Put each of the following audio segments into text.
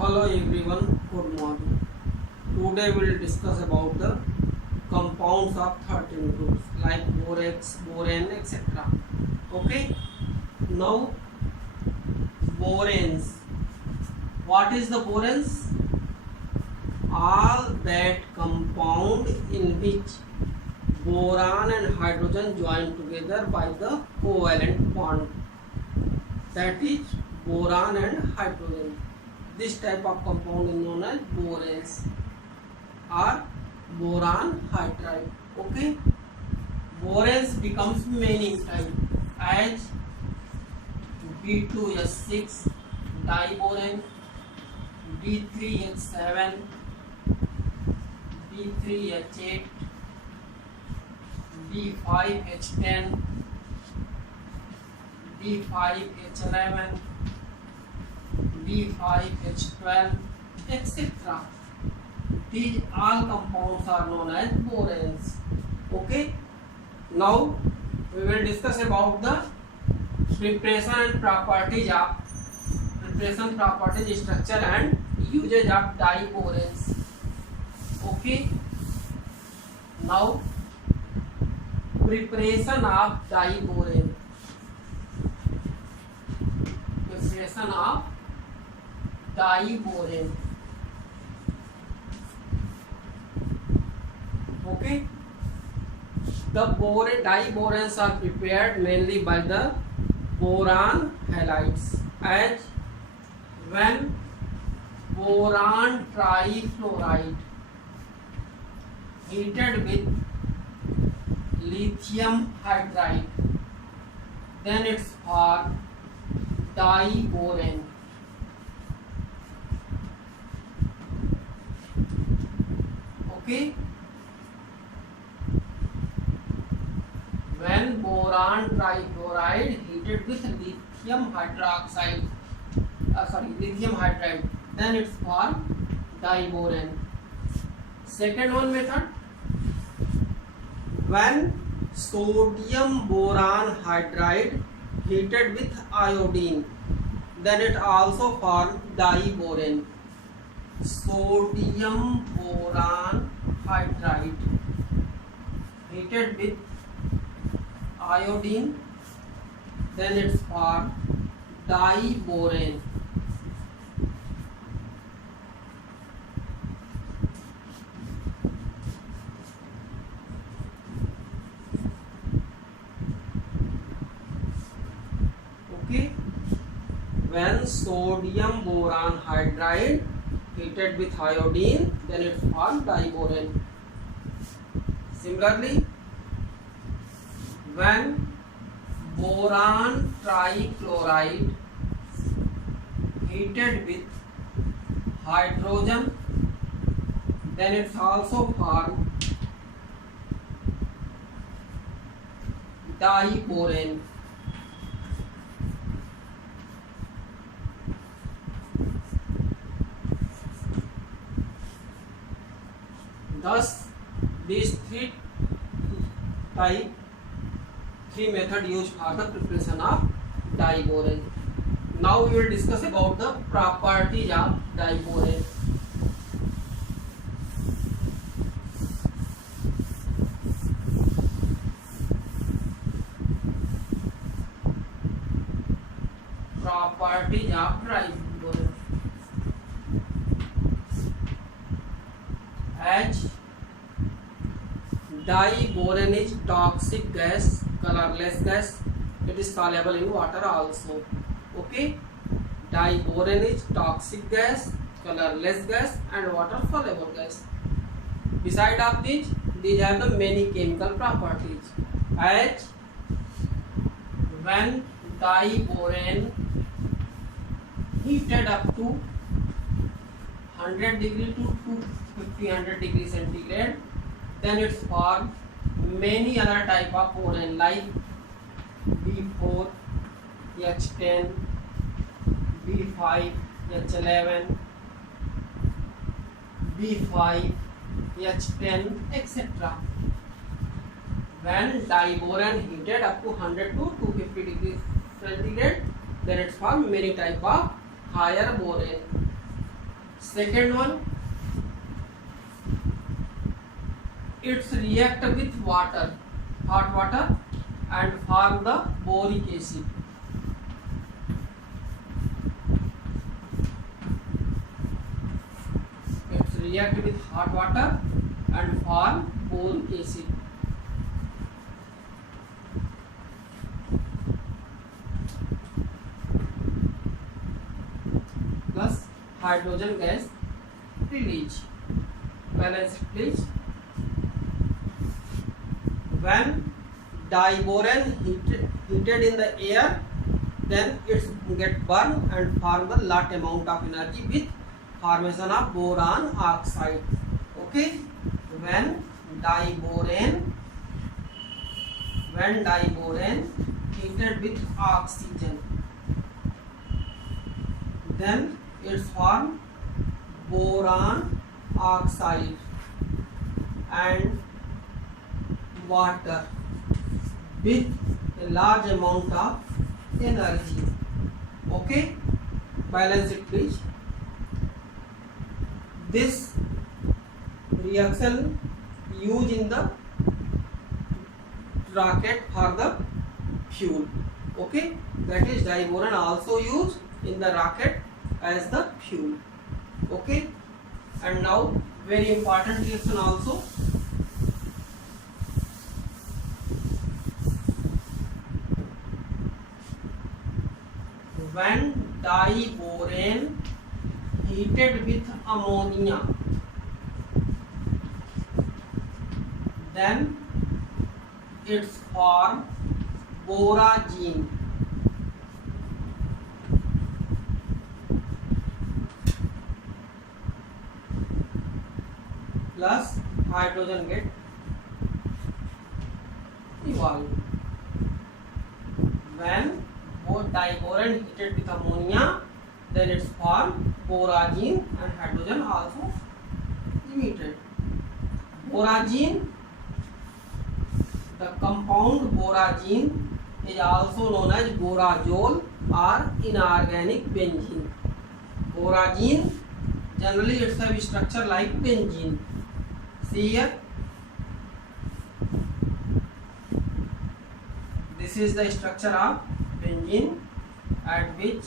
Hello everyone, good morning. Today we will discuss about the compounds of 13 groups like borax, boron, etc. Okay, now boranes. What is the boranes? All that compound in which boron and hydrogen join together by the covalent bond. That is boron and hydrogen. This type of compound is known as boranes or boron hydride. Okay, boranes becomes many type as B2H6 diboron, B3H7, B3H8, B5H10, B5H11, B5H12, etc. These all compounds are known as boranes. Okay. Now we will discuss about the preparation and properties of structure and usage of diboranes. Okay. Now preparation of diborane. Preparation of diborane. Okay, the diboranes are prepared mainly by the boron halides, as when boron trifluoride heated with lithium hydride, then it's formed diborane. Okay, when boron trifluoride heated with lithium hydride, then it's called diborane. Second one method, when sodium boron hydride heated with iodine, then it also formed diborane. Sodium boron hydride heated with iodine, then it's formed diborane. Okay, when sodium boron hydride heated with iodine, then it's formed diborane. Similarly, when boron trichloride heated with hydrogen, then it's also formed diborane. Thus, these three method used for the preparation of diborane. Now we will discuss about the properties of diborane. Properties of diborane. As diborane is toxic gas, colorless gas, it is soluble in water also. Okay, diborane is toxic gas, colorless gas and water soluble gas. Beside of these have the many chemical properties. As when diborane heated up to 100 degree to 250 degree centigrade, then it's formed many other type of boron like B4, H10, B5, H11, B5, H10, etc. When diboron heated up to 100 to 250 degrees centigrade, then it's formed many type of higher boron. Second one, it's react with water, hot water, and form the boric acid. It's react with hot water and form boric acid. Plus hydrogen gas release. Balance it, please. When diboron heated in the air, then it get burned and form a lot amount of energy with formation of boron oxide. Okay, when diboron heated with oxygen, then it's form boron oxide and water with a large amount of energy. Okay, balance it, please. This reaction used in the rocket for the fuel. Okay, that is diboron also used in the rocket as the fuel. Okay, and now very important reaction also. When diboron heated with ammonia, then it's form boragine. Plus hydrogen get evolved. When diboron heated with ammonia, then it's form boragine and hydrogen also emitted. Boragine, the compound boragine is also known as borazole or inorganic benzene. Boragine generally it's have structure like benzene. See here, this is the structure of benzene at which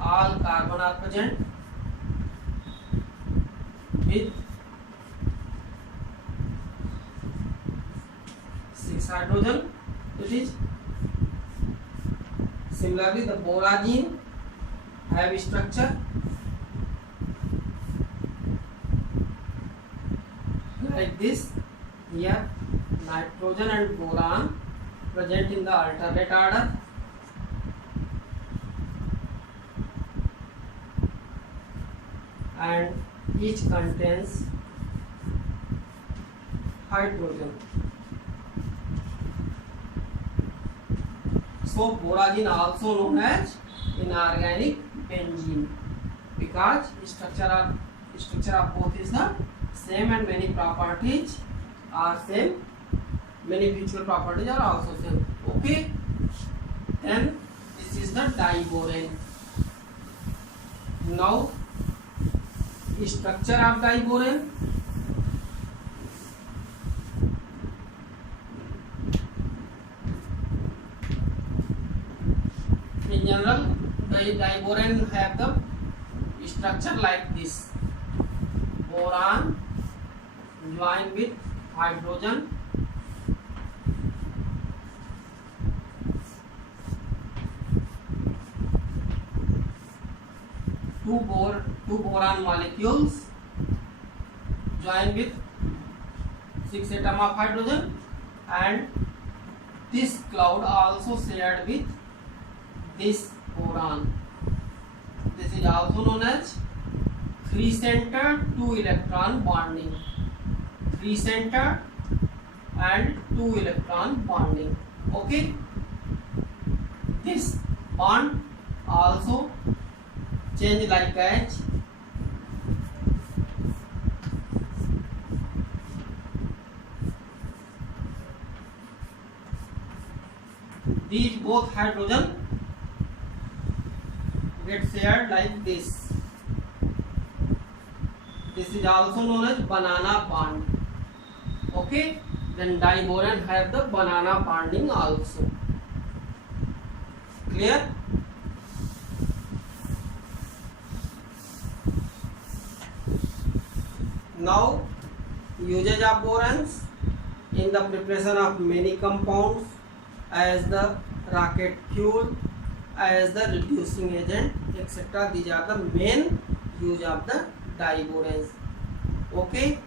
all carbon are present with 6 hydrogen. It is similarly the boragine have structure like this. Here nitrogen and boron present in the alternate order. And each contains hydrogen. So boragine also known as inorganic benzene because structure of both is the same and many properties are same. Many physical properties are also same. Okay. Then this is the diboron. Now structure of diboron. In general, the diboron have the structure like this. Boron joined with hydrogen two boron molecules join with 6 atom of hydrogen, and this cloud also shared with this boron. This is also known as 3-centered 2-electron bonding. 3-centered and 2-electron bonding. Okay. This bond also change like as these both hydrogen get shared like this. This is also known as banana bond. Okay, then diboran have the banana bonding also. Clear? Now uses of borans in the preparation of many compounds as the rocket fuel, as the reducing agent, etc. These are the main use of the diborans. Okay.